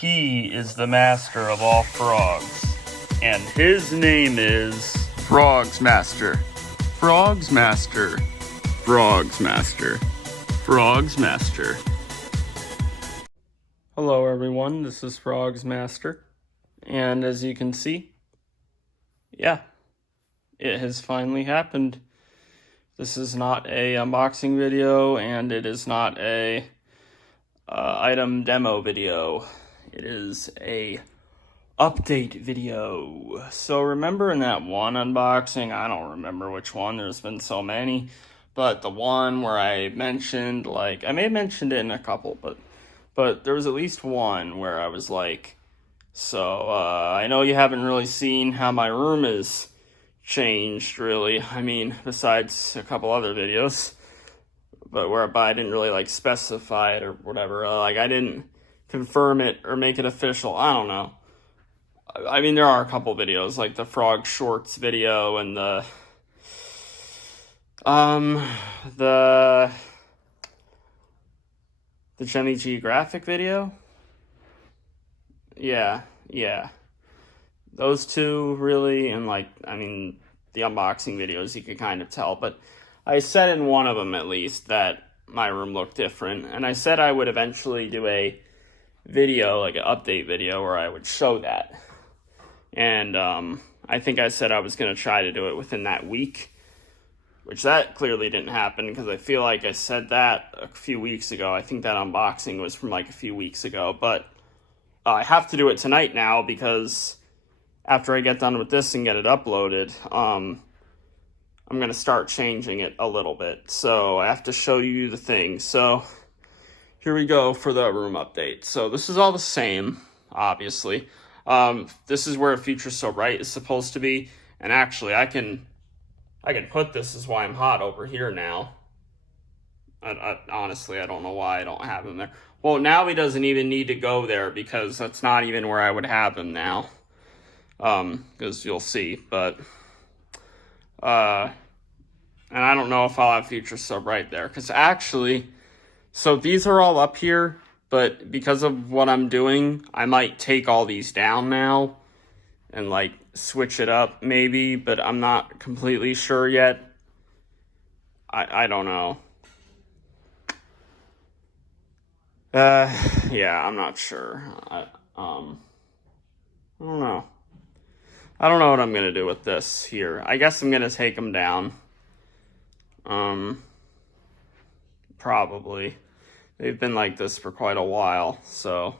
He is the master of all frogs, and his name is Frogz Master. Frogz Master. Frogz Master. Frogz Master. Hello everyone, this is Frogz Master, and as you can see, yeah, it has finally happened. This is not a unboxing video, and it is not a item demo video. It is a update video. So remember in that one unboxing, I don't remember which one, there's been so many, but the one where I mentioned, like, I may have mentioned it in a couple, but there was at least one where I was like, so I know you haven't really seen how my room is changed, really. I mean, besides a couple other videos, but I didn't really like specify it or whatever. Like, I didn't confirm it or make it official. I don't know. I mean, there are a couple videos, like the Frog Shorts video and the Jenny Geographic video. Yeah. Those two, really, and like, I mean, the unboxing videos, you could kind of tell, but I said in one of them, at least, that my room looked different, and I said I would eventually do a video, like an update video, where I would show that. And I think I said I was going to try to do it within that week, which that clearly didn't happen, because I feel like I said that a few weeks ago. I think that unboxing was from like a few weeks ago, but I have to do it tonight now, because after I get done with this and get it uploaded, I'm going to start changing it a little bit. So I have to show you the things. So here we go for the room update. So this is all the same, obviously. This is where a Future So Bright is supposed to be. And actually, I can put This Is Why I'm Hot over here now. Honestly, I don't know why I don't have him there. Well, now he doesn't even need to go there, because that's not even where I would have him now. Because you'll see, but and I don't know if I'll have Future So Bright there, because actually, so these are all up here, but because of what I'm doing, I might take all these down now and like switch it up maybe, but I'm not completely sure yet. I don't know. Yeah, I'm not sure. I don't know. I don't know what I'm gonna do with this here. I guess I'm gonna take them down. Probably. They've been like this for quite a while, so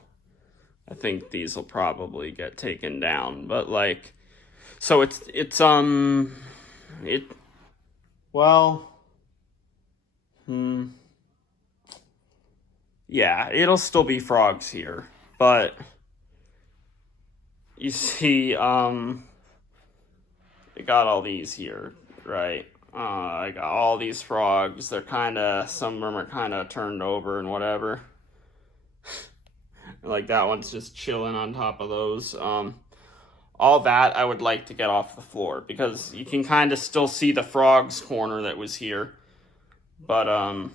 I think these will probably get taken down. But like, so yeah, it'll still be frogs here, but you see, I got all these here, right? I got all these frogs. They're some of them are kind of turned over and whatever. Like that one's just chilling on top of those. All that I would like to get off the floor, because you can kind of still see the frogs corner that was here. But, and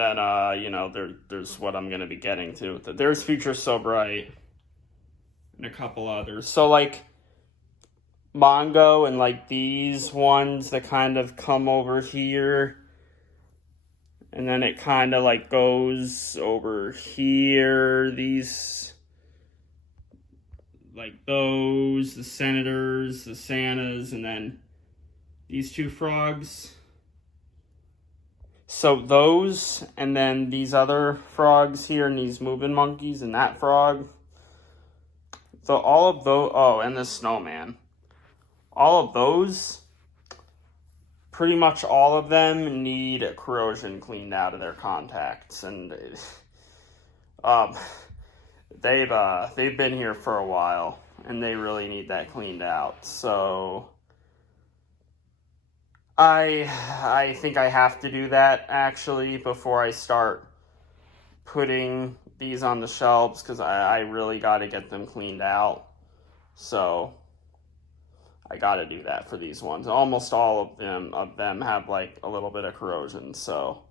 then, you know, there's what I'm going to be getting to. There's Future So Bright and a couple others. So, like, Mongo and, like, these ones that kind of come over here. And then it kind of, like, goes over here. These, like, those, the Senators, the Santas, and then these two frogs. So those, and then these other frogs here, and these moving monkeys, and that frog. So all of those, oh, and the snowman. All of those, pretty much all of them need corrosion cleaned out of their contacts. And they've been here for a while, and they really need that cleaned out. So I think I have to do that, actually, before I start putting these on the shelves, because I really got to get them cleaned out. So I got to do that for these ones. Almost all of them have like a little bit of corrosion, so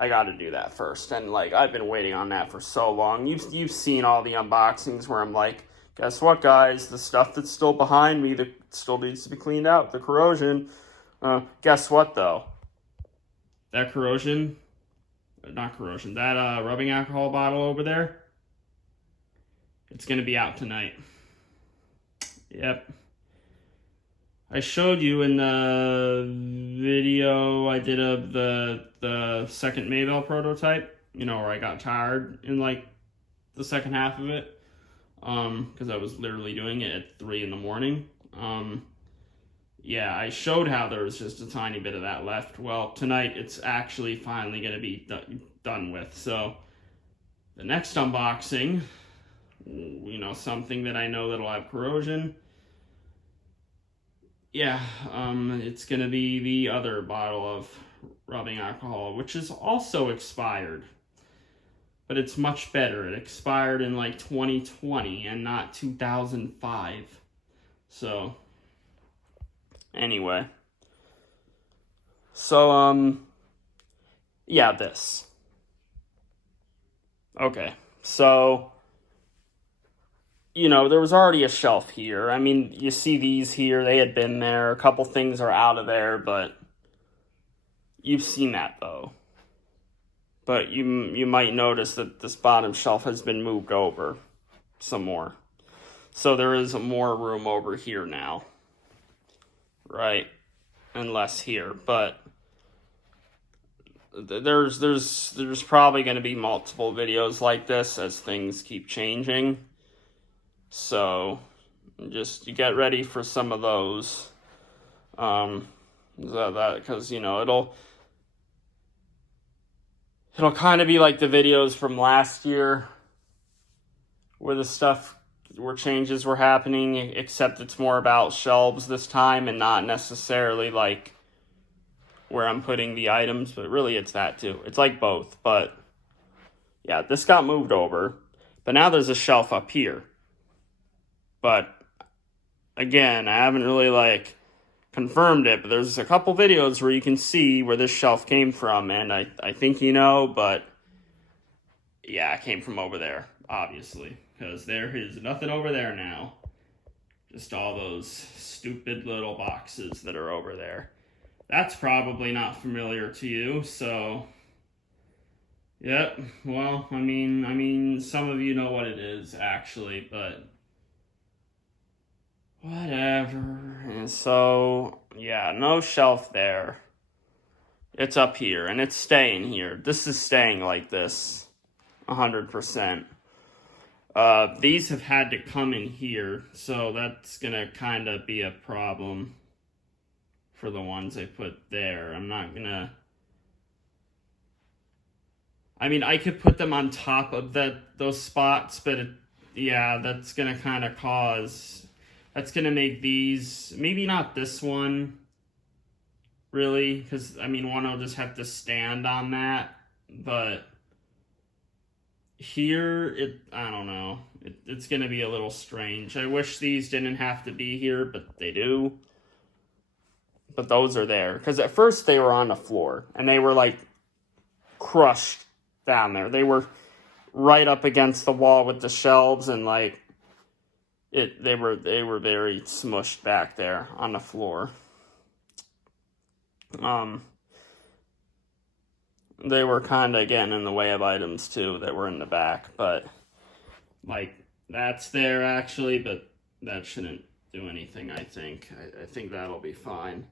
I got to do that first. And like, I've been waiting on that for so long. You've seen all the unboxings where I'm like, guess what, guys? The stuff that's still behind me that still needs to be cleaned out, the corrosion. Guess what, though? That corrosion, not corrosion, that rubbing alcohol bottle over there, it's going to be out tonight. Yep. I showed you in the video I did of the second Maybell prototype, you know, where I got tired in like the second half of it, because I was literally doing it at 3 in the morning. Yeah, I showed how there was just a tiny bit of that left. Well, tonight it's actually finally going to be done with. So the next unboxing, you know, something that I know that'll have corrosion. Yeah, it's going to be the other bottle of rubbing alcohol, which is also expired. But it's much better. It expired in like 2020 and not 2005. So anyway. So, yeah, this. Okay, so, you know, there was already a shelf here. I mean, you see these here, they had been there. A couple things are out of there, but you've seen that, though. But you might notice that this bottom shelf has been moved over some more. So there is more room over here now. Right? And less here. But there's probably going to be multiple videos like this as things keep changing. So just you get ready for some of those. Because, you know, it'll kind of be like the videos from last year where the stuff, where changes were happening, except it's more about shelves this time and not necessarily like where I'm putting the items, but really it's that too. It's like both, but yeah, this got moved over, but now there's a shelf up here. But again, I haven't really like confirmed it, but there's a couple videos where you can see where this shelf came from, and I think you know, but yeah, it came from over there, obviously, because there is nothing over there now. Just all those stupid little boxes that are over there. That's probably not familiar to you, so yep, well, I mean, some of you know what it is, actually, but whatever. And so, yeah, no shelf there. It's up here, and it's staying here. This is staying like this, 100%. These have had to come in here, so that's gonna kind of be a problem for the ones I put there. I'm not gonna... I mean, I could put them on top of those spots, but yeah, that's gonna kind of cause... That's going to make these, maybe not this one, really, because, I mean, one will just have to stand on that, but here, I don't know, it's going to be a little strange. I wish these didn't have to be here, but they do. But those are there, because at first they were on the floor, and they were, like, crushed down there. They were right up against the wall with the shelves, and, like, they were very smushed back there on the floor. They were kind of, again, in the way of items, too, that were in the back. But, like, that's there, actually, but that shouldn't do anything, I think. I think that'll be fine.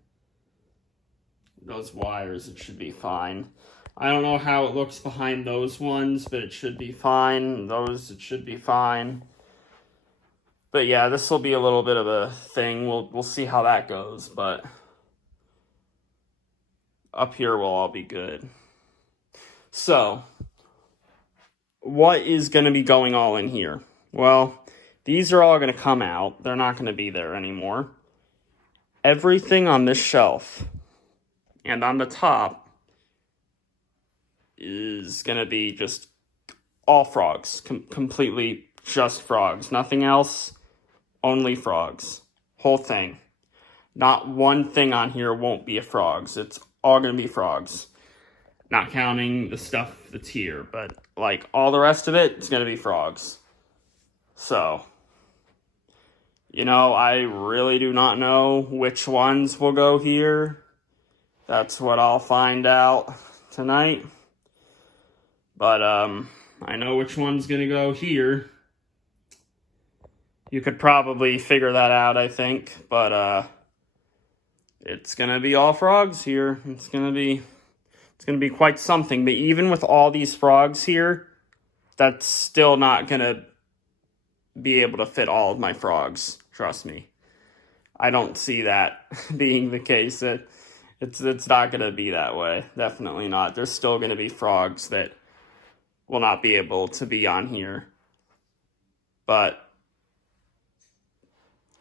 Those wires, it should be fine. I don't know how it looks behind those ones, but it should be fine. Those, it should be fine. But yeah, this will be a little bit of a thing. We'll see how that goes, but up here will all be good. So, what is going to be going all in here? Well, these are all going to come out. They're not going to be there anymore. Everything on this shelf and on the top is going to be just all Frogz. Completely just Frogz. Nothing else. Only Frogz. Whole thing. Not one thing on here won't be a Frogz. It's all going to be Frogz. Not counting the stuff that's here, but like all the rest of it, it's going to be frogs. So, you know, I really do not know which ones will go here. That's what I'll find out tonight. But I know which one's going to go here. You could probably figure that out, I think, but it's going to be all frogs here. It's going to be quite something. But even with all these frogs here, that's still not going to be able to fit all of my frogs. Trust me. I don't see that being the case. It's not going to be that way. Definitely not. There's still going to be frogs that will not be able to be on here. But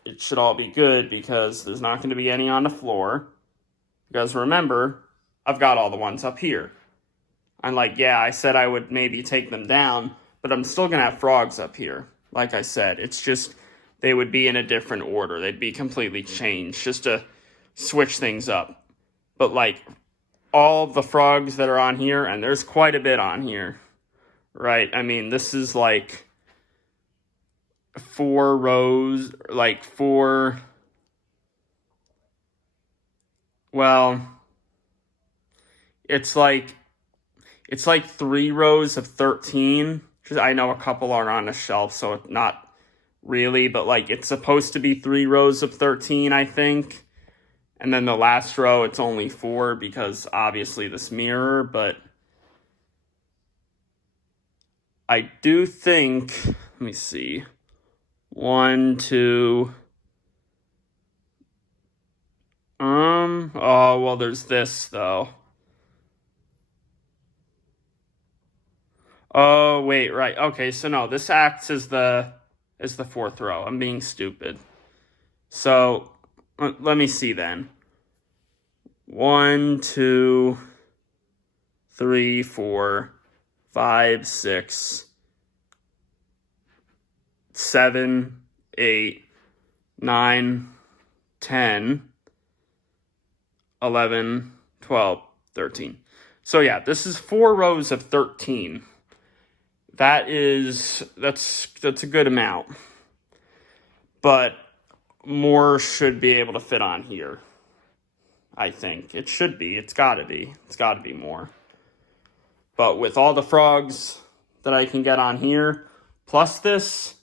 it should all be good because there's not going to be any on the floor. Because remember, I've got all the ones up here. I'm like, yeah, I said I would maybe take them down, but I'm still going to have frogs up here. Like I said, it's just they would be in a different order. They'd be completely changed just to switch things up. But like all of the frogs that are on here, and there's quite a bit on here, right? I mean, this is like 4 rows, like 4, well, it's like 3 rows of 13. I know a couple are on a shelf, so it's not really, but like it's supposed to be 3 rows of 13, I think. And then the last row, it's only 4 because obviously this mirror, but I do think, let me see, 1, 2, oh, well, there's this, though. Oh, wait, right, okay, so no, this acts as the 4th row. I'm being stupid. So, let me see then. 1, 2, 3, 4, 5, 6, 7, 8, 9, 10, 11, 12, 13. So yeah, this is 4 rows of 13. That's a good amount. But more should be able to fit on here. I think. It should be. It's gotta be. It's gotta be more. But with all the frogs that I can get on here, plus this,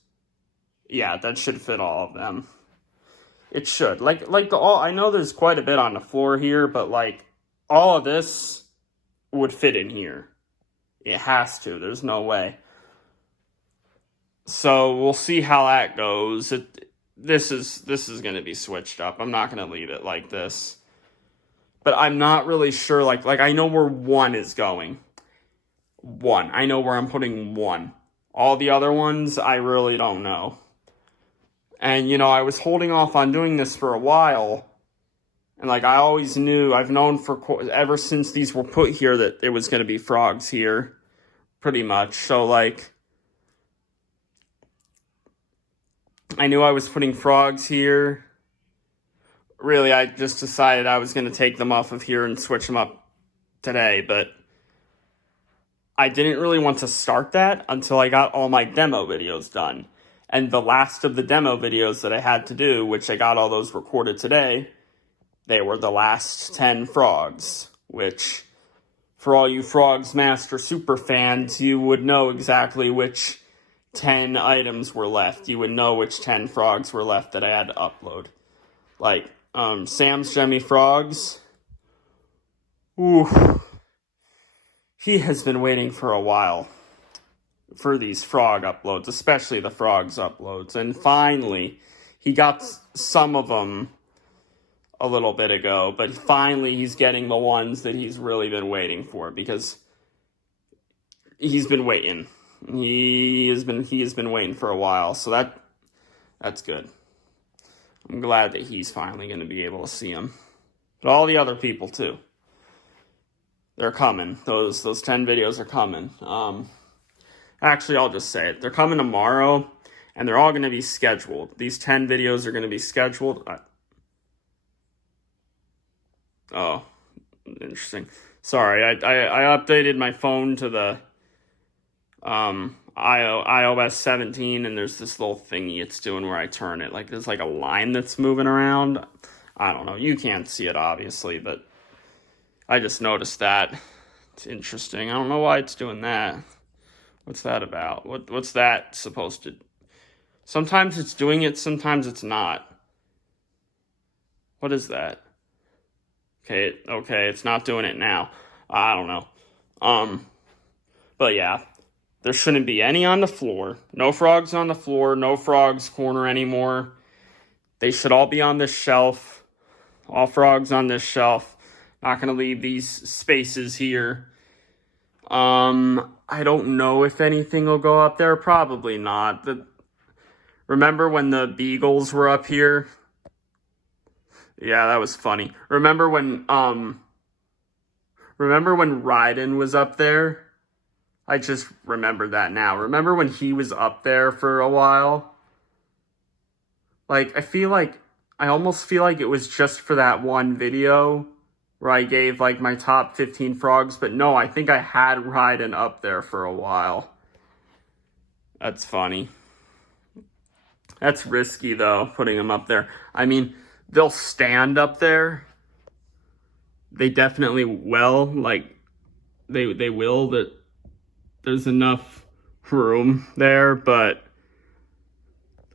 yeah, that should fit all of them. It should. I know there's quite a bit on the floor here, but like all of this would fit in here. It has to. There's no way. So we'll see how that goes. This is going to be switched up. I'm not going to leave it like this. But I'm not really sure. Like I know where 1 is going. 1. I know where I'm putting 1. All the other ones, I really don't know. And, you know, I was holding off on doing this for a while. And, like, I always knew, I've known ever since these were put here that it was going to be frogs here. Pretty much. So, like, I knew I was putting frogs here. Really, I just decided I was going to take them off of here and switch them up today. But I didn't really want to start that until I got all my demo videos done. And the last of the demo videos that I had to do, which I got all those recorded today, they were the last 10 frogs, which for all you Frogz Master super fans, you would know exactly which 10 items were left. You would know which 10 frogs were left that I had to upload. Like, Sam's Jemmy Frogs. Ooh. He has been waiting for a while for these frog uploads, especially the frogs uploads. And finally, he got some of them a little bit ago, but finally he's getting the ones that he's really been waiting for because he's been waiting. He has been waiting for a while, so that's good. I'm glad that he's finally going to be able to see them. But all the other people too. They're coming. Those 10 videos are coming. Actually, I'll just say it. They're coming tomorrow, and they're all going to be scheduled. These 10 videos are going to be scheduled. Oh, interesting. Sorry, I updated my phone to the iOS 17, and there's this little thingy it's doing where I turn it. Like, there's like a line that's moving around. I don't know. You can't see it, obviously, but I just noticed that. It's interesting. I don't know why it's doing that. What's that about? What's that supposed to... Sometimes it's doing it, sometimes it's not. What is that? Okay, it's not doing it now. I don't know. But yeah, there shouldn't be any on the floor. No frogs on the floor, no frogs corner anymore. They should all be on this shelf. All frogs on this shelf. Not going to leave these spaces here. I don't know if anything will go up there. Probably not. Remember when the beagles were up here? Yeah, that was funny. Remember when Ryden was up there? I just remembered that now. Remember when he was up there for a while? Like, I almost feel like it was just for that one video where I gave, like, my top 15 frogs. But no, I think I had Ryden up there for a while. That's funny. That's risky, though, putting him up there. I mean, they'll stand up there. They definitely will. Like, they will. That there's enough room there, but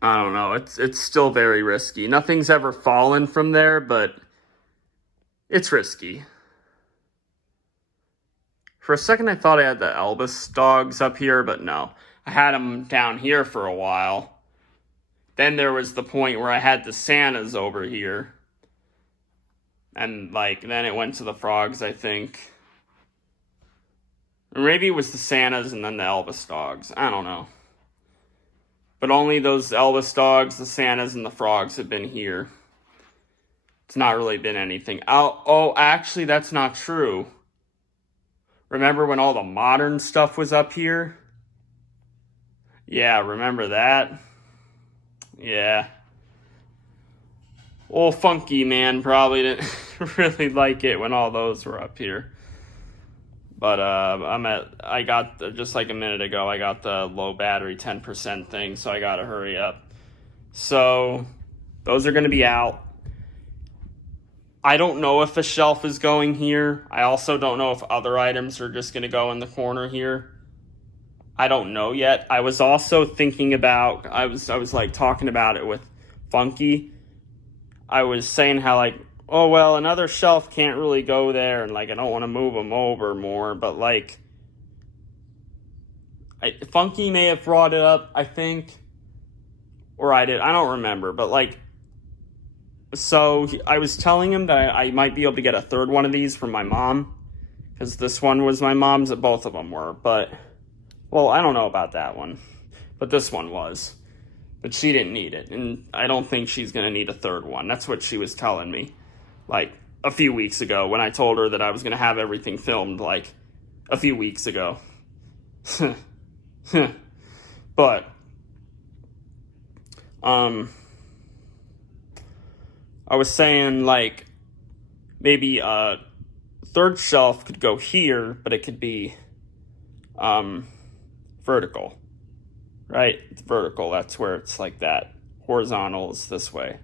I don't know. It's still very risky. Nothing's ever fallen from there, but it's risky. For a second, I thought I had the Elvis dogs up here, but no. I had them down here for a while. Then there was the point where I had the Santas over here. And, like, then it went to the frogs, I think. Or maybe it was the Santas and then the Elvis dogs. I don't know. But only those Elvis dogs, the Santas, and the frogs have been here. It's not really been anything. Oh, actually, that's not true. Remember when all the modern stuff was up here? Yeah, remember that? Yeah. Old Funky Man probably didn't really like it when all those were up here. But I got, just like a minute ago, I got the low battery 10% thing, so I gotta hurry up. So, those are gonna be out. I don't know if a shelf is going here. I also don't know if other items are just gonna go in the corner here. I don't know yet. I was also thinking about, I was like talking about it with Funky. I was saying how, like, oh, well, another shelf can't really go there, and, like, I don't want to move them over more, but, like, Funky may have brought it up, I think, or I did, I don't remember, but, like, so I was telling him that I might be able to get a third one of these from my mom, because this one was my mom's, both of them were, but, well, I don't know about that one, but this one was. But she didn't need it, and I don't think she's going to need a third one. That's what she was telling me, like, a few weeks ago, when I told her that I was going to have everything filmed, like, a few weeks ago. But, I was saying, like, maybe a third shelf could go here, but it could be, vertical. Right? It's vertical. That's where it's like that. Horizontal is this way.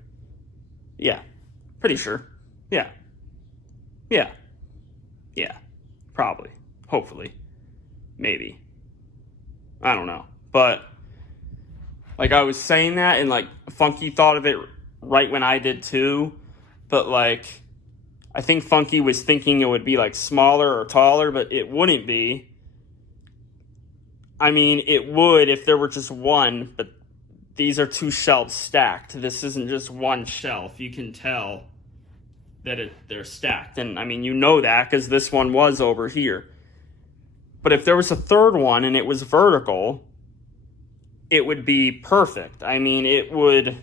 Yeah. Pretty sure. Yeah. Yeah. Yeah. Probably. Hopefully. Maybe. I don't know. But, like, I was saying that, and, like, Funky thought of it right when I did too. But, like, I think Funky was thinking it would be, like, smaller or taller, but it wouldn't be. I mean, it would if there were just one, but these are two shelves stacked. This isn't just one shelf. You can tell that they're stacked. And, I mean, you know that because this one was over here. But if there was a third one and it was vertical, it would be perfect. I mean, it would...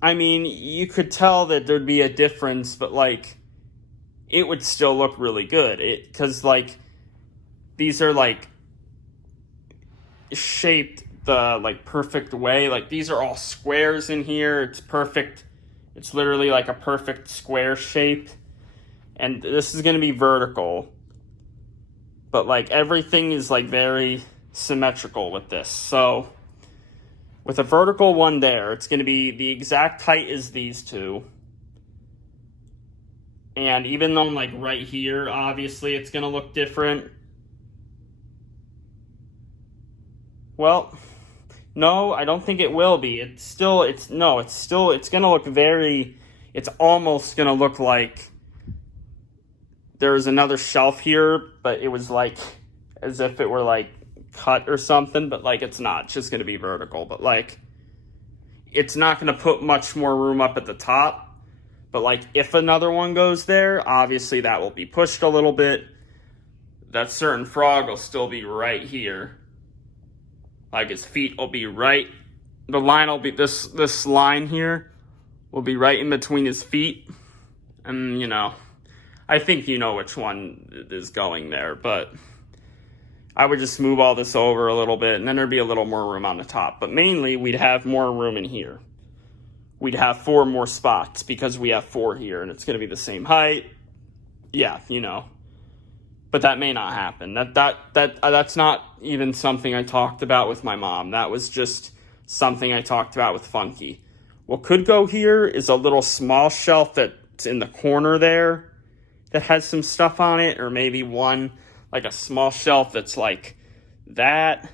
I mean, you could tell that there'd be a difference, but, like, it would still look really good. Because, like... These are, like, shaped the, like, perfect way. Like, these are all squares in here. It's perfect. It's literally, like, a perfect square shape. And this is going to be vertical. But, like, everything is, like, very symmetrical with this. So, with a vertical one there, it's going to be the exact height as these two. And even though, like, right here, obviously, it's going to look different. Well, no, I don't think it will be. It's going to look very, it's almost going to look like there's another shelf here, but it was like, as if it were like cut or something, but like it's not. It's just going to be vertical, but like, it's not going to put much more room up at the top. But like, if another one goes there, obviously that will be pushed a little bit. That certain frog will still be right here. Like his feet will be right. The line will be, this line here will be right in between his feet. And, you know, I think you know which one is going there, but I would just move all this over a little bit, and then there'd be a little more room on the top. But mainly, we'd have more room in here. We'd have 4 more spots because we have 4 here, and it's going to be the same height. Yeah, you know. But that may not happen. That's not even something I talked about with my mom. That was just something I talked about with Funky. What could go here is a little small shelf that's in the corner there that has some stuff on it, or maybe one, like a small shelf that's like that,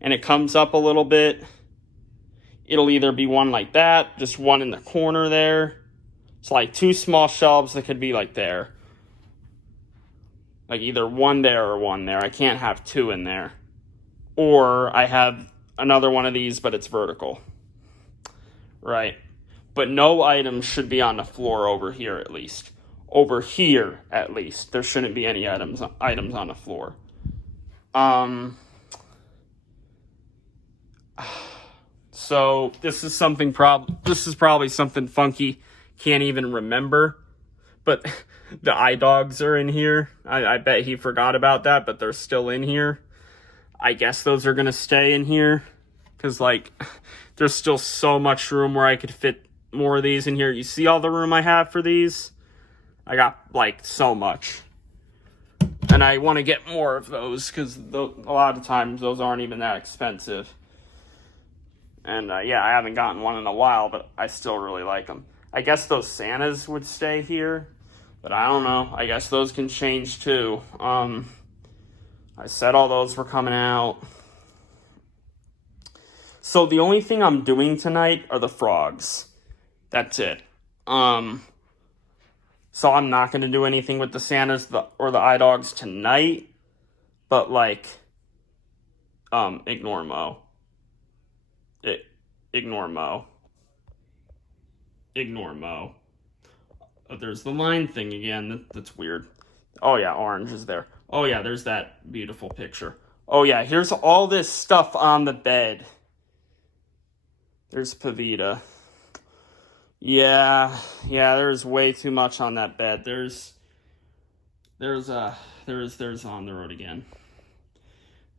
and it comes up a little bit. It'll either be one like that, just one in the corner there. It's like 2 small shelves that could be like there. Like either one there or one there. I can't have 2 in there. Or I have another one of these, but it's vertical. Right. But no items should be on the floor over here at least. Over here, at least. There shouldn't be any items on the floor. So this is probably something Funky can't even remember. But the eye dogs are in here. I bet he forgot about that, but they're still in here. I guess those are gonna stay in here. Because, like, there's still so much room where I could fit more of these in here. You see all the room I have for these? I got, like, so much. And I want to get more of those, because a lot of times those aren't even that expensive. And, yeah, I haven't gotten one in a while, but I still really like them. I guess those Santas would stay here, but I don't know. I guess those can change, too. I said all those were coming out. So the only thing I'm doing tonight are the frogs. That's it. So I'm not going to do anything with the Santas or the iDogs tonight. But, like, ignore Mo. Ignore Mo. Ignore Mo. Oh, there's the line thing again. That's weird. Oh, yeah, orange is there. Oh, yeah, there's that beautiful picture. Oh, yeah, here's all this stuff on the bed. There's Pavita. Yeah, there's way too much on that bed. There's on the road again.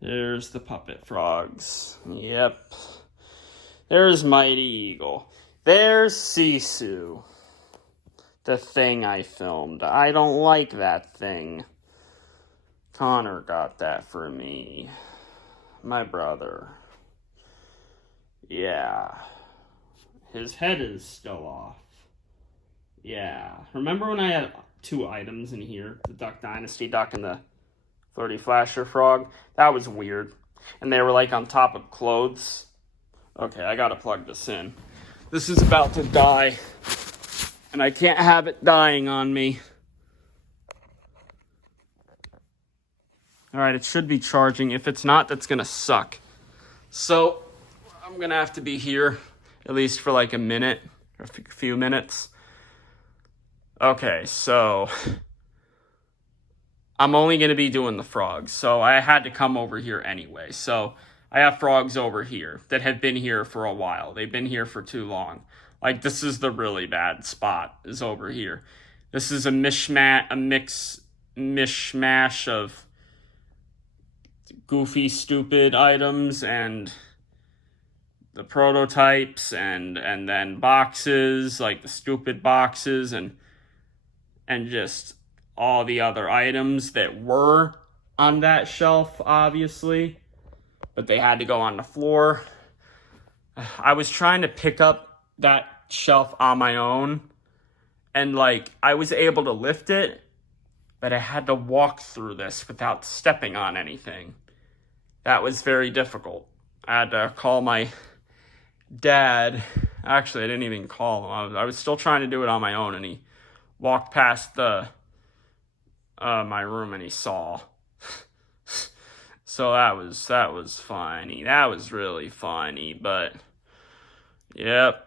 There's the puppet frogs. Yep. There's Mighty Eagle. There's Sisu. The thing I filmed. I don't like that thing. Connor got that for me. My brother. Yeah. His head is still off. Yeah. Remember when I had 2 items in here? The Duck Dynasty duck and the Flirty Flasher frog? That was weird. And they were like on top of clothes. Okay, I gotta plug this in. This is about to die. And I can't have it dying on me. Alright, it should be charging. If it's not, that's gonna suck. So, I'm gonna have to be here at least for like a minute, or a few minutes. Okay, so I'm only gonna be doing the frogs, so I had to come over here anyway. So I have frogs over here that have been here for a while. They've been here for too long. Like, this is the really bad spot, is over here. This is a mishmash of goofy, stupid items and the prototypes and then boxes, like the stupid boxes and just all the other items that were on that shelf, obviously, but they had to go on the floor. I was trying to pick up that shelf on my own, and like I was able to lift it, but I had to walk through this without stepping on anything. That was very difficult. I had to call my dad. Actually, I didn't even call him. I was still trying to do it on my own, and he walked past my room and he saw. So that was funny. That was really funny, but yep.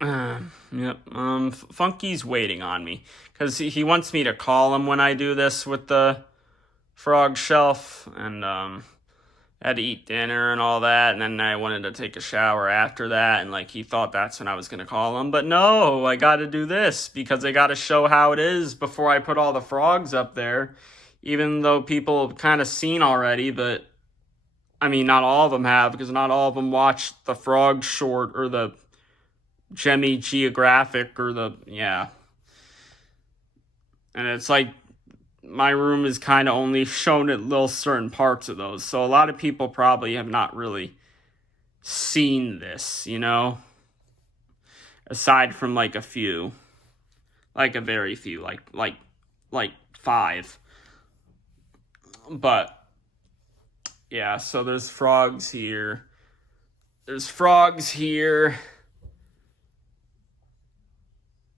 Yep. Funky's waiting on me because he wants me to call him when I do this with the Frogz Shelf, and I had to eat dinner and all that, and then I wanted to take a shower after that, and like he thought that's when I was gonna call him, but no, I got to do this because I got to show how it is before I put all the frogs up there, even though people have kind of seen already, but I mean not all of them have, because not all of them watched the Frog short or the Jemmy Geographic or yeah. And it's like my room is kind of only shown at little certain parts of those. So a lot of people probably have not really seen this, you know? Aside from like a few. Like a very few, like 5. But yeah, so there's frogs here. There's frogs here.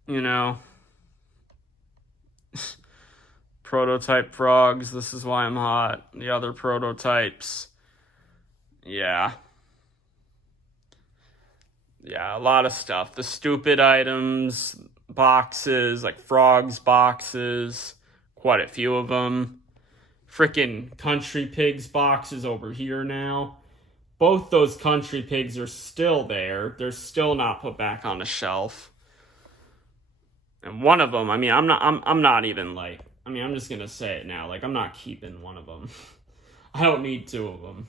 You know, prototype frogs, this is why I'm hot. The other prototypes, yeah, a lot of stuff. The stupid items, boxes, like frogs boxes, quite a few of them. Frickin' country pigs boxes over here now. Both those country pigs are still there. They're still not put back on the shelf. And one of them, I mean, I'm not even like, I mean, I'm just going to say it now. Like, I'm not keeping one of them. I don't need 2 of them.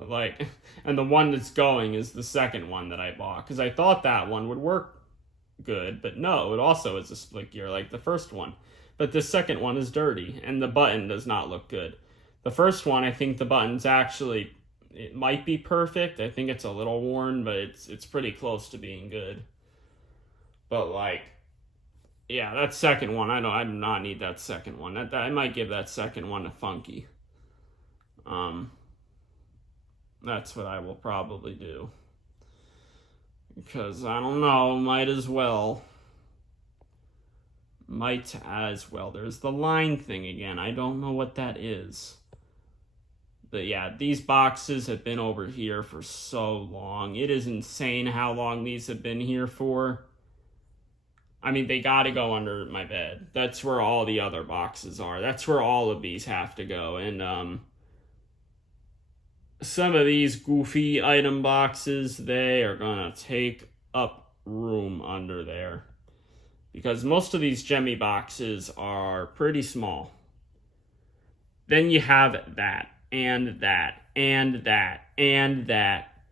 Like, and the one that's going is the second one that I bought. Because I thought that one would work good. But no, it also is a split gear like the first one. But the second one is dirty. And the button does not look good. The first one, I think the button's actually, it might be perfect. I think it's a little worn, but it's pretty close to being good. But like, yeah, that second one, I do not need that second one. I might give that second one to Funky. That's what I will probably do. Because, I don't know, might as well. Might as well. There's the line thing again. I don't know what that is. But yeah, these boxes have been over here for so long. It is insane how long these have been here for. I mean, they gotta go under my bed. That's where all the other boxes are. That's where all of these have to go. And some of these goofy item boxes, they are gonna take up room under there. Because most of these Jemmy boxes are pretty small. Then you have that, and that, and that, and that.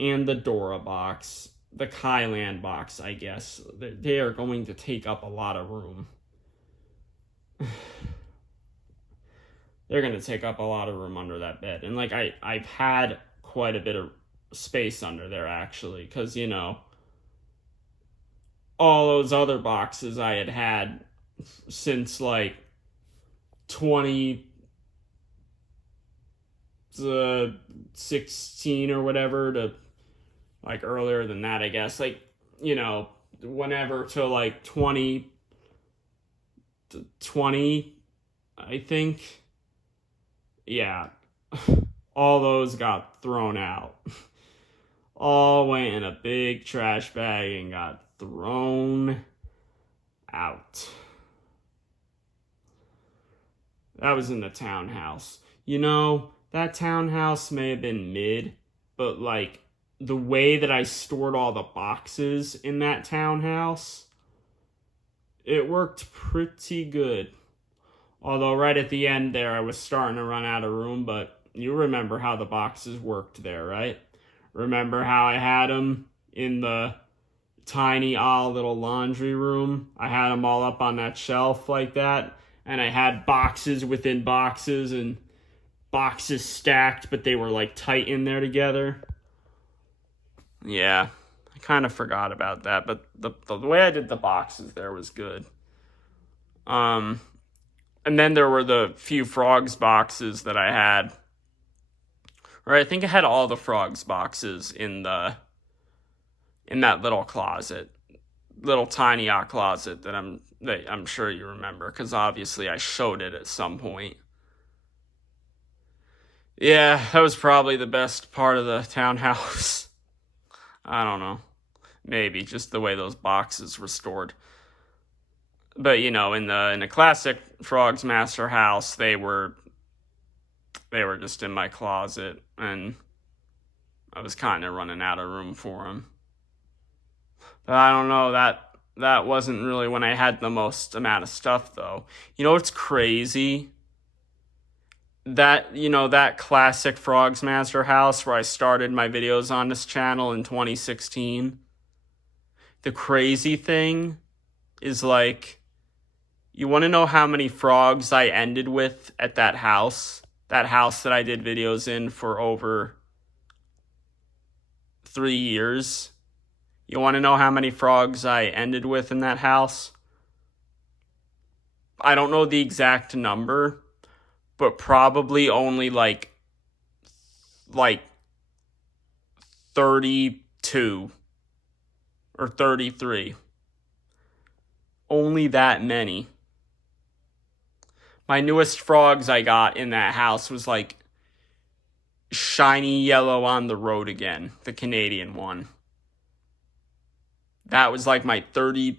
And the Dora box. The Kylan box, I guess. They are going to take up a lot of room. They're going to take up a lot of room under that bed. And, like, I've had quite a bit of space under there, actually. Because, you know, all those other boxes I had since, like, 2016 or whatever to... like earlier than that, I guess, like, you know, whenever to like 2020, I think. Yeah. All those got thrown out. All went in a big trash bag and got thrown out. That was in the townhouse. You know, that townhouse may have been mid, but like, the way that I stored all the boxes in that townhouse, it worked pretty good. Although right at the end there, I was starting to run out of room, but you remember how the boxes worked there, right? Remember how I had them in the tiny little laundry room. I had them all up on that shelf like that, and I had boxes within boxes and boxes stacked, but they were like tight in there together. Yeah, I kind of forgot about that, but the way I did the boxes there was good. And then there were the few Frogz boxes that I had. Or I think I had all the Frogz boxes in that little closet, little tiny closet that I'm sure you remember, because obviously I showed it at some point. Yeah, that was probably the best part of the townhouse. I don't know, maybe just the way those boxes were stored. But in the classic Frogz Master house, they were just in my closet, and I was kind of running out of room for them. But I don't know, that wasn't really when I had the most amount of stuff, though. You know what's crazy? That classic Frogz Master house where I started my videos on this channel in 2016. The crazy thing is, like, you want to know how many frogs I ended with at that house? That house that I did videos in for over 3 years. You want to know how many frogs I ended with in that house? I don't know the exact number, but probably only like 32 or 33. Only that many. My newest frogs I got in that house was like shiny yellow on the road again, the Canadian one. That was like my 32nd,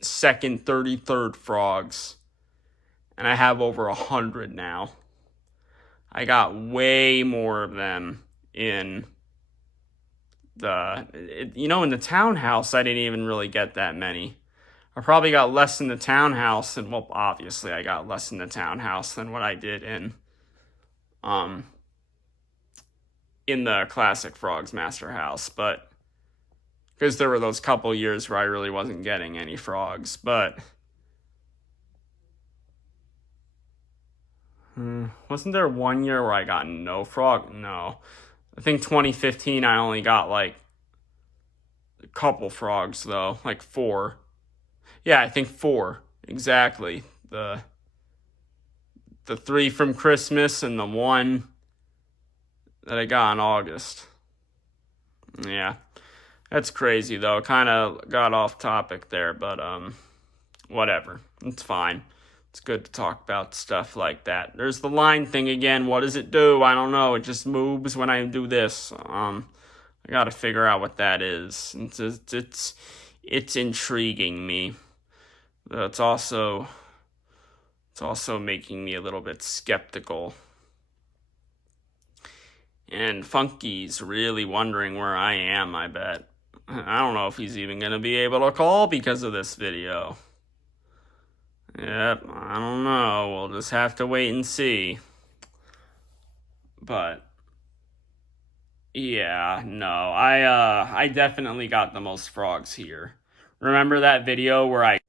33rd frogs. And I have over 100 now. I got way more of them in in the townhouse. I didn't even really get that many. I probably got less in the townhouse, and well, obviously I got less in the townhouse than what I did in the classic Frogz Master house, but because there were those couple years where I really wasn't getting any frogs, but wasn't there 1 year where I got no frog? No. I think 2015 I only got like a couple frogs, though, like 4. Yeah, I think 4, exactly. The 3 from Christmas and the 1 that I got in August. Yeah, that's crazy, though. Kind of got off topic there, but whatever. It's fine. It's good to talk about stuff like that. There's the line thing again. What does it do? I don't know. It just moves when I do this. I got to figure out what that is. It's intriguing me. It's also making me a little bit skeptical. And Funky's really wondering where I am, I bet. I don't know if he's even going to be able to call because of this video. Yep, I don't know. We'll just have to wait and see. But yeah, no, I definitely got the most frogs here. Remember that video where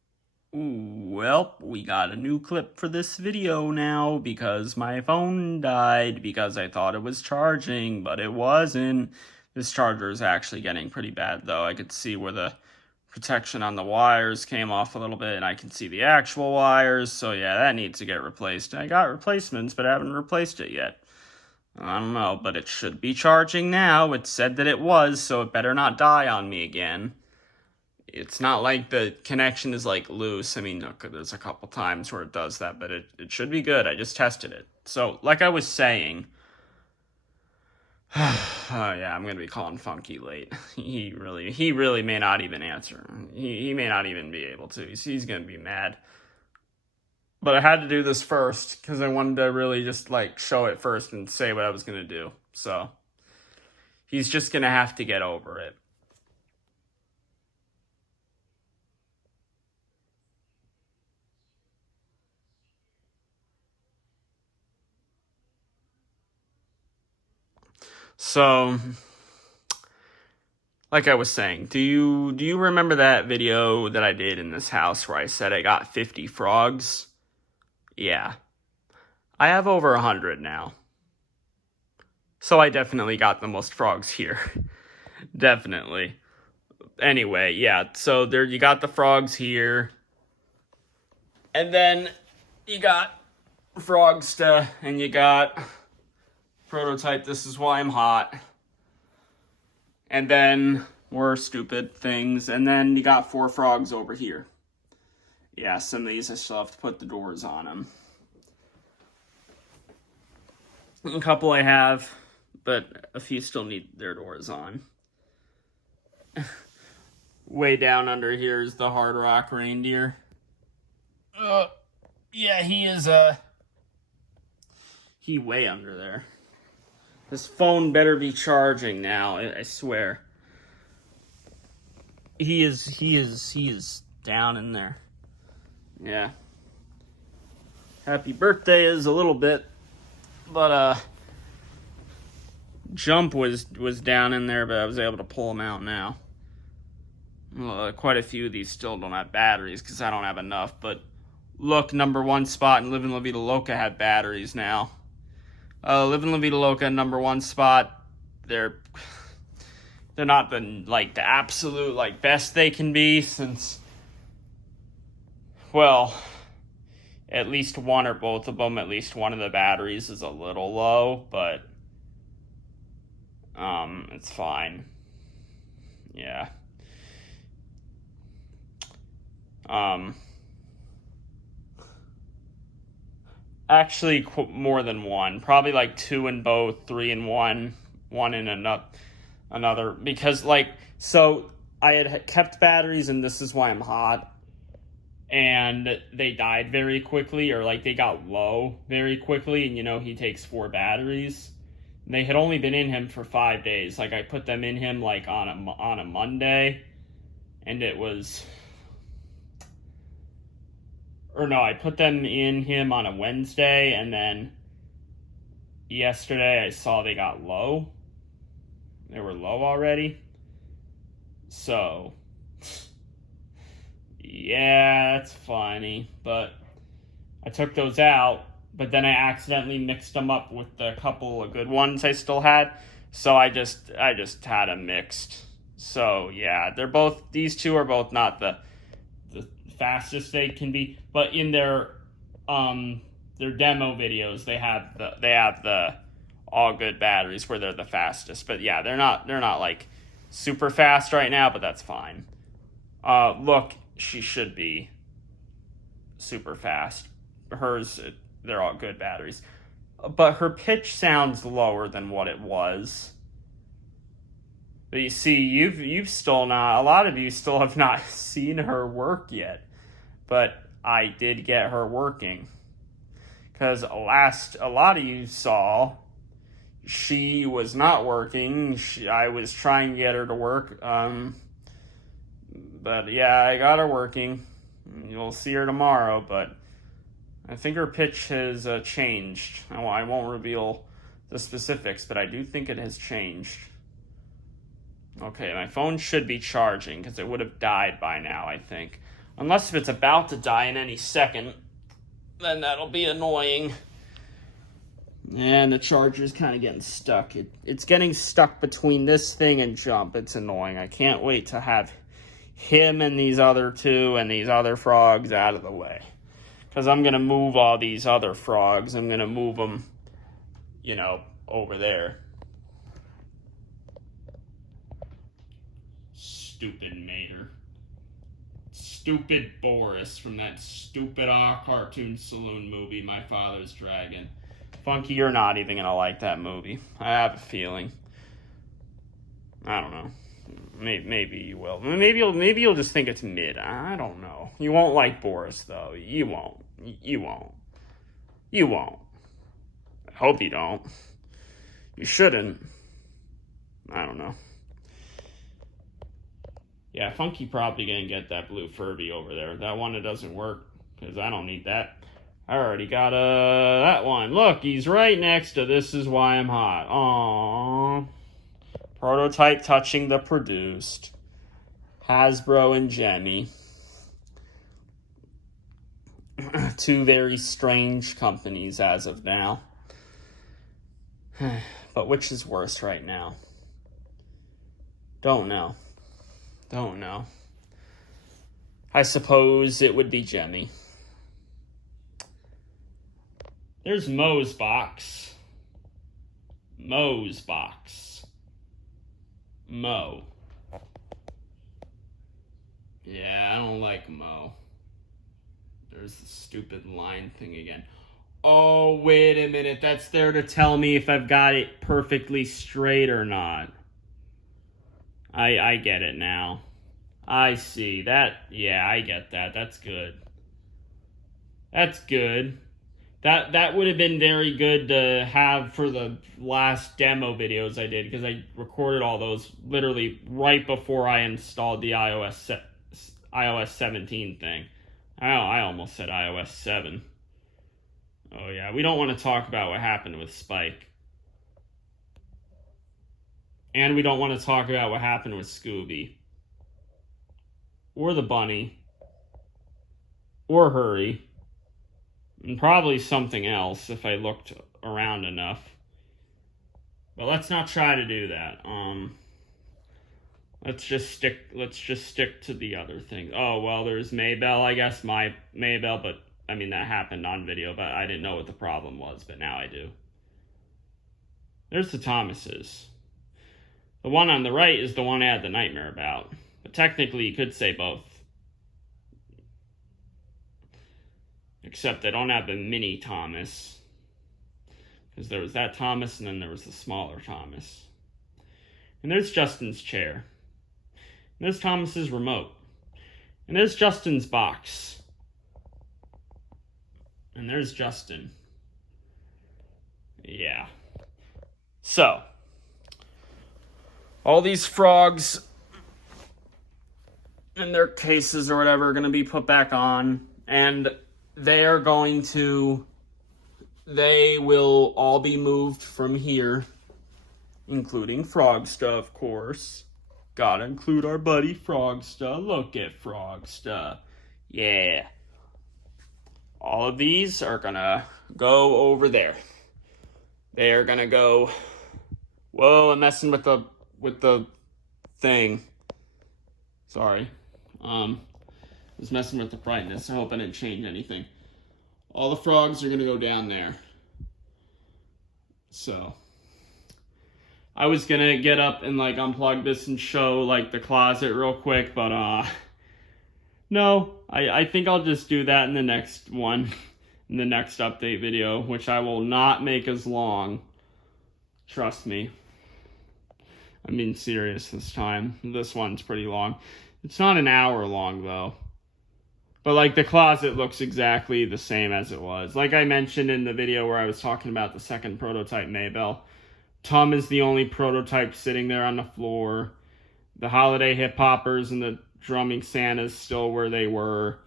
well, we got a new clip for this video now because my phone died because I thought it was charging, but it wasn't. This charger is actually getting pretty bad, though. I could see where the protection on the wires came off a little bit, and I can see the actual wires, so yeah, that needs to get replaced. I got replacements, but I haven't replaced it yet. I don't know, but it should be charging now. It said that it was, so it better not die on me again. It's not like the connection is like loose. I mean, look, there's a couple times where it does that, but it should be good. I just tested it. So, like I was saying, yeah, I'm gonna be calling Funky late. He really may not even answer. He may not even be able to. He's gonna be mad. But I had to do this first because I wanted to really just like show it first and say what I was gonna do. So he's just gonna have to get over it. So, like I was saying, do you remember that video that I did in this house where I said I got 50 frogs? Yeah. I have over 100 now. So I definitely got the most frogs here. Definitely. Anyway, yeah, so there you got the frogs here. And then you got Frogsta, and you got Prototype, This Is Why I'm Hot. And then more stupid things. And then you got 4 frogs over here. Yeah, some of these I still have to put the doors on them. A couple I have, but a few still need their doors on. Way down under here is the Hard Rock Reindeer. Yeah, he is, he way under there. His phone better be charging now, I swear. He is down in there. Yeah. Happy birthday is a little bit, but, Jump was down in there, but I was able to pull him out now. Quite a few of these still don't have batteries because I don't have enough, but look, number 1 spot and Livin' La Vida Loca have batteries now. Livin' La Vida Loca, number 1 spot, they're not the absolute best they can be, since, well, at least one or both of them, at least one of the batteries is a little low, but it's fine. Yeah. Actually, more than one. Probably 2 in both, 3 in one in another. Because, so I had kept batteries, and This Is Why I'm Hot, and they died very quickly, or they got low very quickly, and he takes 4 batteries. They had only been in him for 5 days. I put them in him on a Monday, and it was, or no, I put them in him on a Wednesday, and then yesterday I saw they got low. They were low already. So, yeah, that's funny. But I took those out, but then I accidentally mixed them up with the couple of good ones I still had. So I just had them mixed. So yeah, these two are both not the fastest they can be, but in their demo videos they have the all good batteries where they're the fastest. But yeah, they're not super fast right now, but that's fine. Look, she should be super fast. Hers, they're all good batteries, but her pitch sounds lower than what it was. But you see, you've still not, a lot of you still have not seen her work yet, but I did get her working, because a lot of you saw she was not working. I was trying to get her to work, but yeah, I got her working. You'll see her tomorrow, but I think her pitch has changed. I won't reveal the specifics, but I do think it has changed. Okay, my phone should be charging, because it would have died by now, I think. Unless if it's about to die in any second, then that'll be annoying. And the charger's kind of getting stuck. It's getting stuck between this thing and Jump. It's annoying. I can't wait to have him and these other two and these other frogs out of the way. Because I'm going to move all these other frogs. I'm going to move them, over there. Stupid Mater. Stupid Boris from that stupid cartoon saloon movie, My Father's Dragon. Funky, you're not even going to like that movie. I have a feeling. I don't know. Maybe you will. Maybe you'll just think it's mid. I don't know. You won't like Boris, though. You won't. You won't. You won't. I hope you don't. You shouldn't. I don't know. Yeah, Funky probably gonna get that blue Furby over there. That one that doesn't work, because I don't need that. I already got that one. Look, he's right next to This Is Why I'm Hot. Aww. Prototype touching the produced. Hasbro and Gemmy. Two very strange companies as of now. But which is worse right now? Don't know. Don't know. I suppose it would be Gemmy. There's Moe's box. Moe's box. Moe. Yeah, I don't like Moe. There's the stupid line thing again. Oh, wait a minute. That's there to tell me if I've got it perfectly straight or not. I get it now. I see. That, yeah, I get that. That's good. That's good. That would have been very good to have for the last demo videos I did, because I recorded all those literally right before I installed the iOS 17 thing. I almost said iOS 7. Oh yeah, we don't want to talk about what happened with Spike. And we don't want to talk about what happened with Scooby. Or the bunny. Or Hurry. And probably something else if I looked around enough. But let's not try to do that. Let's just stick to the other thing. Oh, well, there's Maybell, I guess, my Maybell, but I mean that happened on video, but I didn't know what the problem was, but now I do. There's the Thomases. The one on the right is the one I had the nightmare about. But technically you could say both. Except they don't have the mini Thomas. Because there was that Thomas and then there was the smaller Thomas. And there's Justin's chair. And there's Thomas's remote. And there's Justin's box. And there's Justin. Yeah. So, all these frogs in their cases or whatever are going to be put back on. And they will all be moved from here, including Frogsta, of course. Gotta include our buddy Frogsta. Look at Frogsta. Yeah. All of these are gonna go over there. They are gonna go. Whoa, I'm messing with the thing. Sorry. I was messing with the brightness. I hope I didn't change anything. All the frogs are gonna go down there. So I was gonna get up and like unplug this and show like the closet real quick, but no, I think I'll just do that in the next one, in the next update video, which I will not make as long. Trust me. I'm being serious this time. This one's pretty long. It's not an hour long though. But like the closet looks exactly the same as it was. Like I mentioned in the video where I was talking about the second prototype Maybell, Tom is the only prototype sitting there on the floor. The holiday hip hoppers and the drumming Santas still where they were.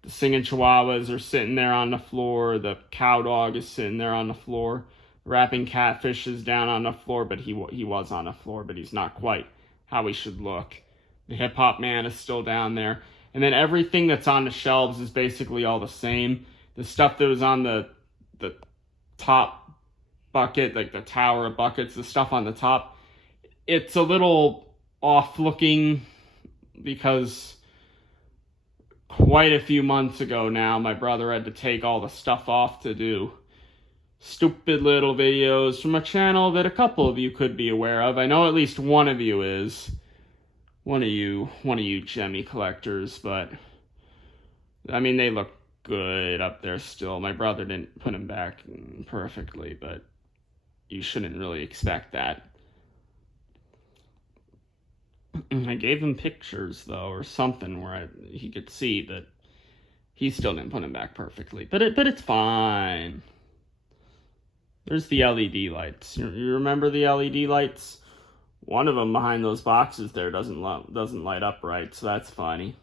The singing Chihuahuas are sitting there on the floor. The cow dog is sitting there on the floor. Rapping Catfish is down on the floor, but he was on the floor, but he's not quite how he should look. The hip hop man is still down there. And then everything that's on the shelves is basically all the same. The stuff that was on the top bucket, like the tower of buckets, the stuff on the top, it's a little off looking because quite a few months ago now, my brother had to take all the stuff off to do stupid little videos from a channel that a couple of you could be aware of. I know at least one of you is. One of you Gemmy collectors, but I mean, they look good up there still. My brother didn't put them back perfectly, but you shouldn't really expect that. I gave him pictures, though, or something where he could see that he still didn't put them back perfectly. But it's fine. There's the LED lights. You remember the LED lights? One of them behind those boxes there doesn't light up right, so that's funny.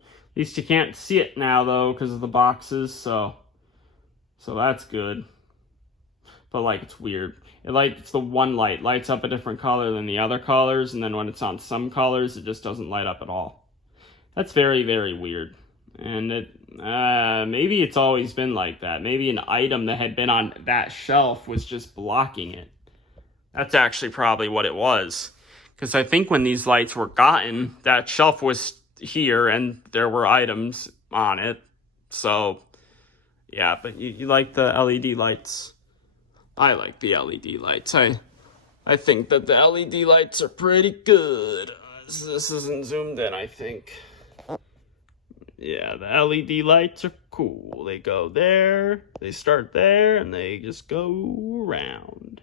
At least you can't see it now, though, because of the boxes, so that's good. but like it's weird. It's the one light lights up a different color than the other colors, and then when it's on some colors, it just doesn't light up at all. That's very, very weird. And maybe it's always been like that. Maybe an item that had been on that shelf was just blocking it. That's actually probably what it was. Because I think when these lights were gotten, that shelf was here and there were items on it. So, yeah, but you like the LED lights. I like the LED lights. I think that the LED lights are pretty good. This isn't zoomed in, I think. Yeah, the LED lights are cool. They go there, they start there, and they just go around.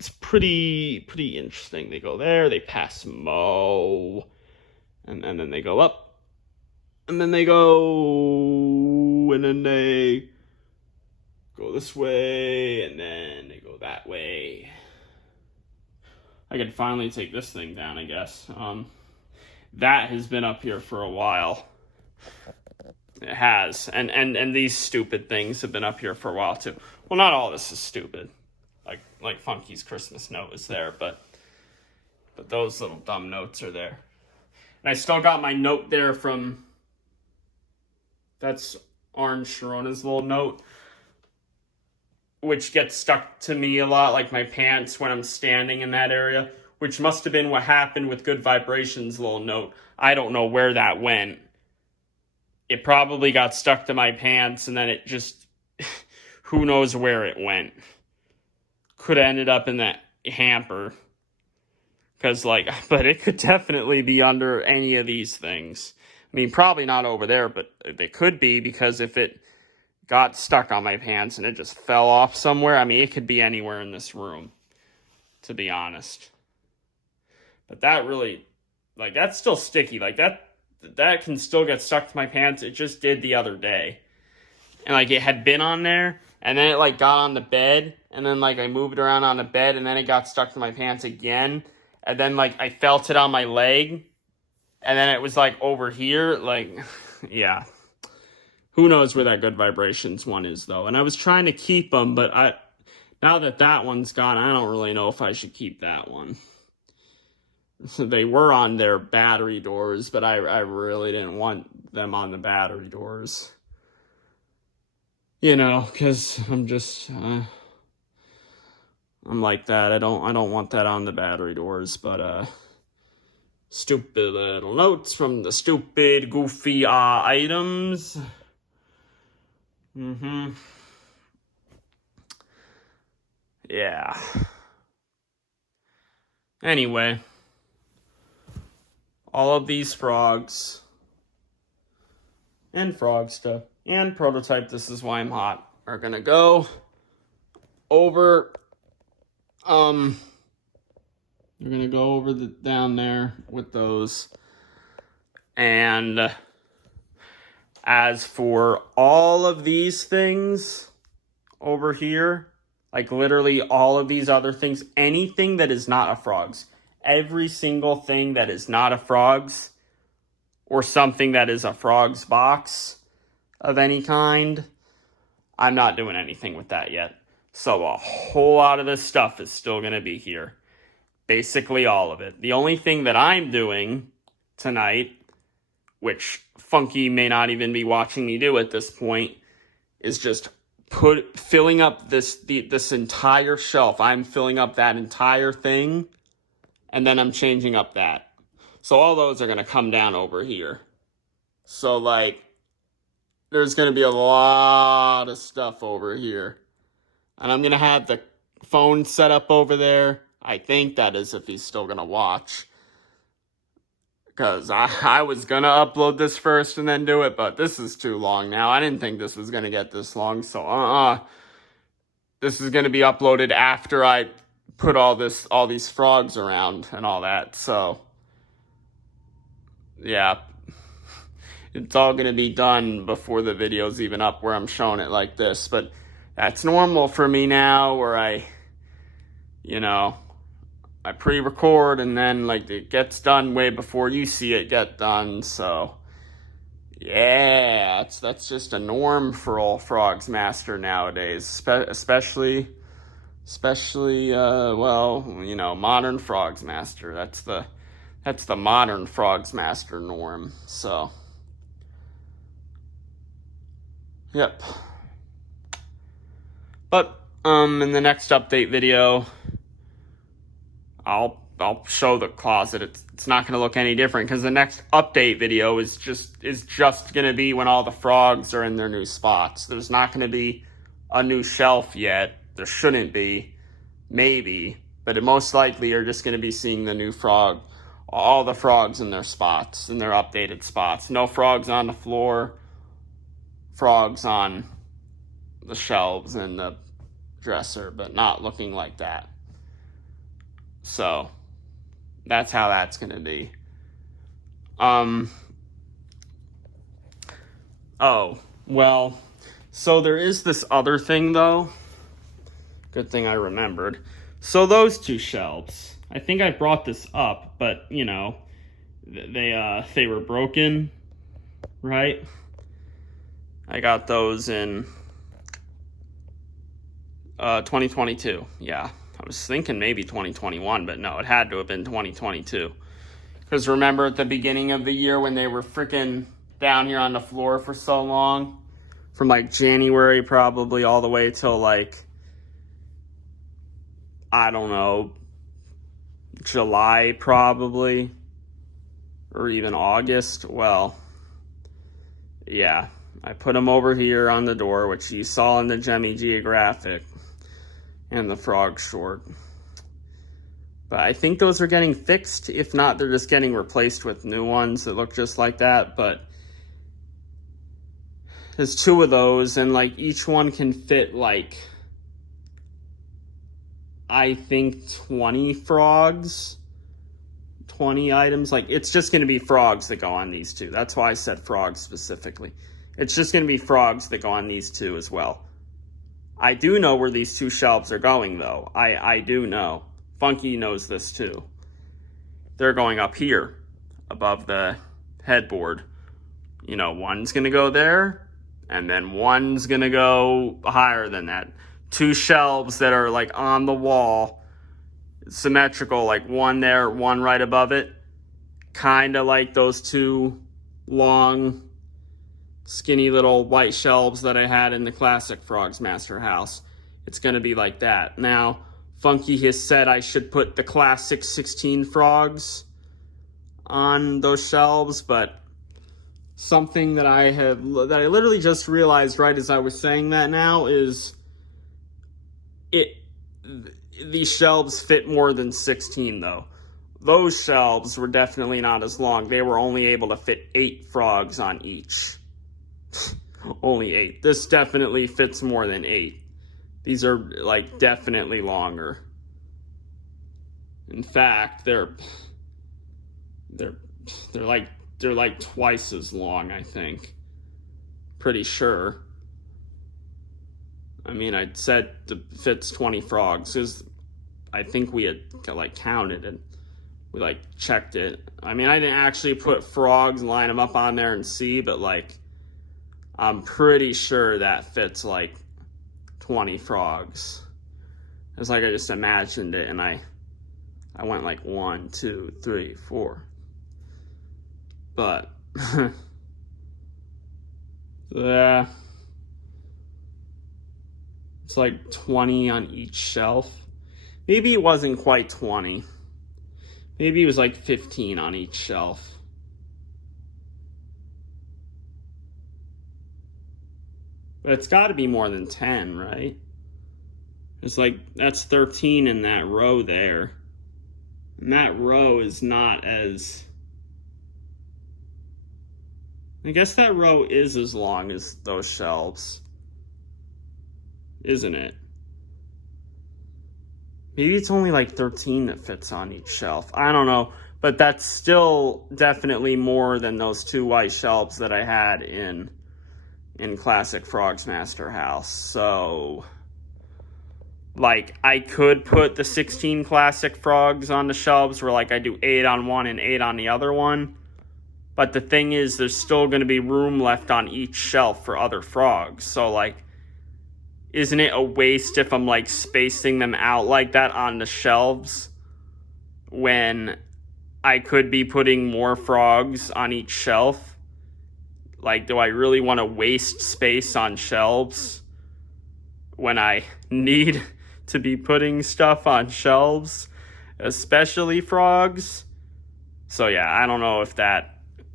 It's pretty interesting. They go there, they pass Mo, and then they go up, and then they go, and then they go this way, and then they go that way. I could finally take this thing down, I guess. That has been up here for a while. It has. And these stupid things have been up here for a while too. Well, not all this is stupid. Like Funky's Christmas note is there, but those little dumb notes are there. And I still got my note there from, that's Orange Sharona's little note, which gets stuck to me a lot, like my pants when I'm standing in that area, which must have been what happened with Good Vibrations' little note. I don't know where that went. It probably got stuck to my pants, and then it just, who knows where it went. Could have ended up in that hamper. But it could definitely be under any of these things. I mean, probably not over there, but it could be, because if it got stuck on my pants and it just fell off somewhere, I mean, it could be anywhere in this room, to be honest. But that really, that's still sticky. That can still get stuck to my pants. It just did the other day. And, it had been on there, and then it, got on the bed, and then, I moved around on the bed, and then it got stuck to my pants again. And then, I felt it on my leg, and then it was, over here. Yeah. Who knows where that Good Vibrations one is, though. And I was trying to keep them, but now that one's gone, I don't really know if I should keep that one. So they were on their battery doors, but I really didn't want them on the battery doors. Because I'm just, I'm like that. I don't want that on the battery doors, but, stupid little notes from the stupid, goofy, items. Yeah. Anyway. All of these frogs and Frogsta and Prototype, This Is Why I'm Hot, are gonna go over, they're gonna go over down there with those. And as for all of these things over here, literally all of these other things, anything that is not a Frogz, every single thing that is not a Frogz, or something that is a Frogz box of any kind, I'm not doing anything with that yet. So a whole lot of this stuff is still going to be here. Basically all of it. The only thing that I'm doing tonight, which Funky may not even be watching me do at this point, is just filling up this entire shelf. I'm filling up that entire thing, and then I'm changing up that. So all those are going to come down over here. So, there's going to be a lot of stuff over here. And I'm going to have the phone set up over there. I think that is if he's still going to watch. Because I was going to upload this first and then do it, but this is too long now. I didn't think this was going to get this long, so this is going to be uploaded after I put all these frogs around and all that, so yeah. It's all going to be done before the video's even up where I'm showing it like this, but that's normal for me now, where I pre-record and then it gets done way before you see it get done. So Yeah, that's just a norm for all Frogz Master nowadays, especially well, you know, modern Frogz Master. That's the modern Frogz Master norm. So, yep. But in the next update video, I'll show the closet. It's not going to look any different because the next update video is just going to be when all the frogs are in their new spots. There's not going to be a new shelf yet. There shouldn't be, maybe, but it most likely you're just going to be seeing the new frog, all the frogs in their spots, in their updated spots. No frogs on the floor, frogs on the shelves and the dresser, but not looking like that. So that's how that's going to be. Oh, well, so there is this other thing, though. Good thing I remembered. So those two shelves, I think I brought this up, but, you know, they were broken, right? I got those in 2022, yeah. I was thinking maybe 2021, but no, it had to have been 2022. Because remember at the beginning of the year when they were freaking down here on the floor for so long? From like January probably all the way till like, I don't know, July probably. Or even August. Well, yeah. I put them over here on the door, which you saw in the Jemmy Geographic. And the frog short. But I think those are getting fixed. If not, they're just getting replaced with new ones that look just like that. But there's two of those, and like each one can fit like, I think 20 frogs, 20 items. Like it's just going to be frogs that go on these two. That's why I said frogs specifically. It's just going to be frogs that go on these two as well. I do know where these two shelves are going, though. I do know. Funky knows this, too. They're going up here, above the headboard. You know, one's going to go there, and then one's going to go higher than that. Two shelves that are, like, on the wall, symmetrical, like one there, one right above it. Kind of like those two long, skinny little white shelves that I had in the classic Frogz Master house. It's going to be like that. Now, Funky has said I should put the classic 16 frogs on those shelves, but something that I literally just realized right as I was saying that now is these shelves fit more than 16 though. Those shelves were definitely not as long. They were only able to fit 8 frogs on each. Only 8. This definitely fits more than 8. These are like definitely longer. In fact, they're like twice as long, I think. Pretty sure. I mean, I said it fits 20 frogs because I think we had like counted and we like checked it. I mean, I didn't actually put frogs and line them up on there and see, but like I'm pretty sure that fits like 20 frogs. It's like I just imagined it and I went like 1, 2, 3, 4. But yeah, it's like 20 on each shelf. Maybe it wasn't quite 20. Maybe it was like 15 on each shelf. But it's got to be more than 10, right? It's like, that's 13 in that row there. And that row is not as... I guess that row is as long as those shelves. Isn't it? Maybe it's only like 13 that fits on each shelf. I don't know. But that's still definitely more than those 2 white shelves that I had in classic Frogz Master house. So, like, I could put the 16 classic frogs on the shelves where, like, I do 8 on one and 8 on the other one. But the thing is, there's still going to be room left on each shelf for other frogs. So, like, isn't it a waste if I'm, like, spacing them out like that on the shelves when I could be putting more frogs on each shelf? Like, do I really want to waste space on shelves when I need to be putting stuff on shelves, especially frogs? So, yeah, I don't know if that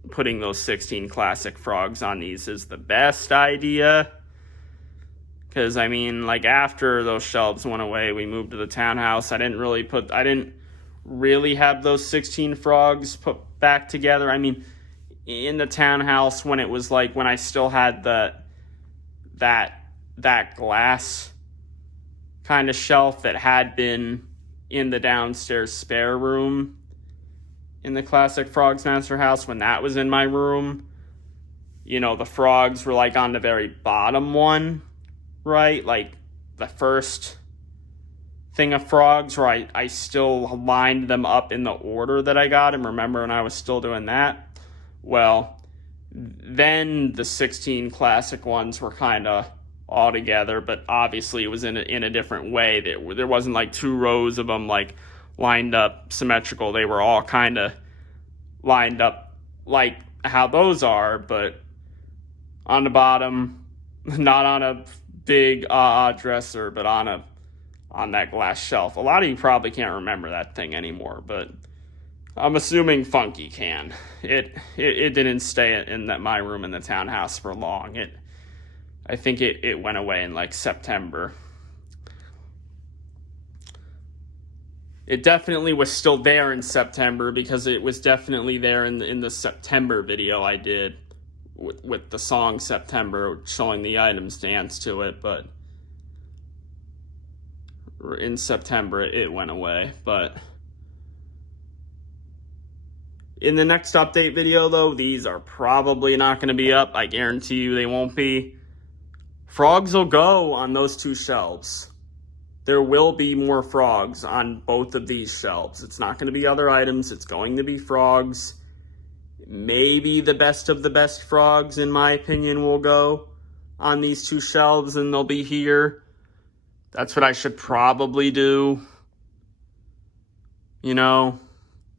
putting those 16 classic frogs on these is the best idea. Because, I mean, like, after those shelves went away, we moved to the townhouse. I didn't really have those 16 frogs put back together. I mean, in the townhouse, when it was like, when I still had that glass kind of shelf that had been in the downstairs spare room in the classic Frogz Master house, when that was in my room, you know, the frogs were like on the very bottom one, right? Like the first thing of frogs, where I still lined them up in the order that I got them. Remember when I was still doing that? Well, then the 16 classic ones were kind of all together, but obviously it was in a different way. There wasn't like two rows of them like lined up symmetrical. They were all kind of lined up like how those are, but on the bottom, not on a big dresser, but on that glass shelf. A lot of you probably can't remember that thing anymore, but I'm assuming Funky can. It didn't stay in my room in the townhouse for long. I think it went away in like September. It definitely was still there in September, because it was definitely there in the September video I did with the song September, showing the items dance to it. But in September it went away. But in the next update video, though, these are probably not going to be up. I guarantee you they won't be. Frogs will go on those two shelves. There will be more frogs on both of these shelves. It's not going to be other items. It's going to be frogs. Maybe the best of the best frogs, in my opinion, will go on these two shelves, and they'll be here. That's what I should probably do. You know,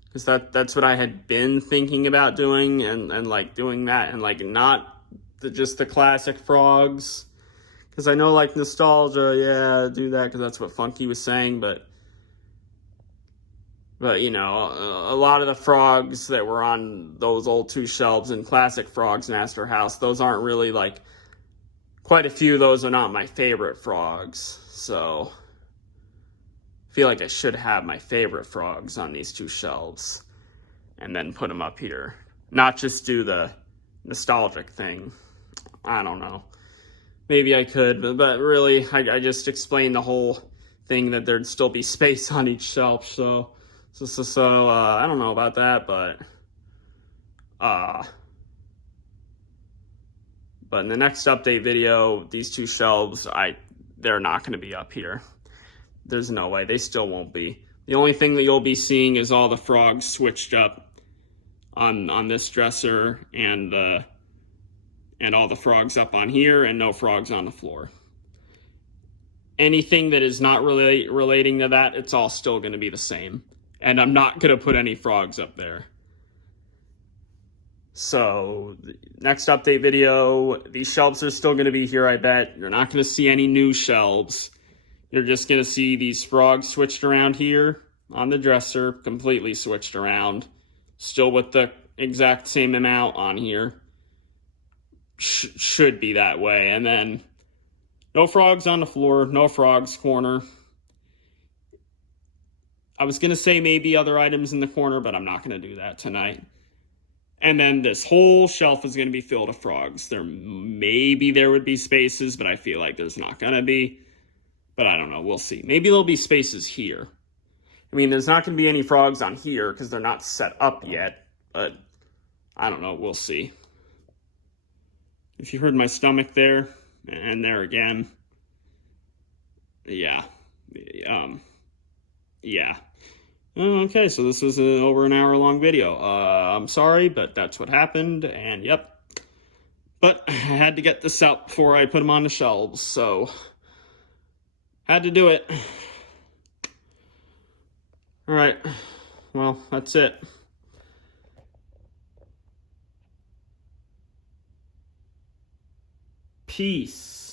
because that's what I had been thinking about doing, and like doing that, and like not just the classic frogs. Because I know, like, nostalgia, yeah, do that, because that's what Funky was saying, but, you know, a lot of the frogs that were on those old two shelves in classic Frogz Master House, those aren't really, like, quite a few of those are not my favorite frogs, so I feel like I should have my favorite frogs on these two shelves, and then put them up here. Not just do the nostalgic thing. I don't know. Maybe I could, but really, I just explained the whole thing, that there'd still be space on each shelf. So I don't know about that, but in the next update video, these two shelves, they're not going to be up here. There's no way. They still won't be. The only thing that you'll be seeing is all the frogs switched up on this dresser, and all the frogs up on here, and no frogs on the floor. Anything that is not relating to that, it's all still going to be the same. And I'm not going to put any frogs up there. So, next update video, these shelves are still going to be here, I bet. You're not going to see any new shelves. You're just going to see these frogs switched around here on the dresser, completely switched around. Still with the exact same amount on here. Should be that way. And then no frogs on the floor, no frogs corner. I was going to say maybe other items in the corner, but I'm not going to do that tonight. And then this whole shelf is going to be filled with frogs. Maybe there would be spaces, but I feel like there's not going to be. But I don't know. We'll see. Maybe there'll be spaces here. I mean, there's not going to be any frogs on here because they're not set up yet. But I don't know. We'll see. If you heard my stomach there, and there again, yeah. Okay, so this is over an hour long video. I'm sorry, but that's what happened, and yep. But I had to get this out before I put them on the shelves, so had to do it. All right, well, that's it. Peace.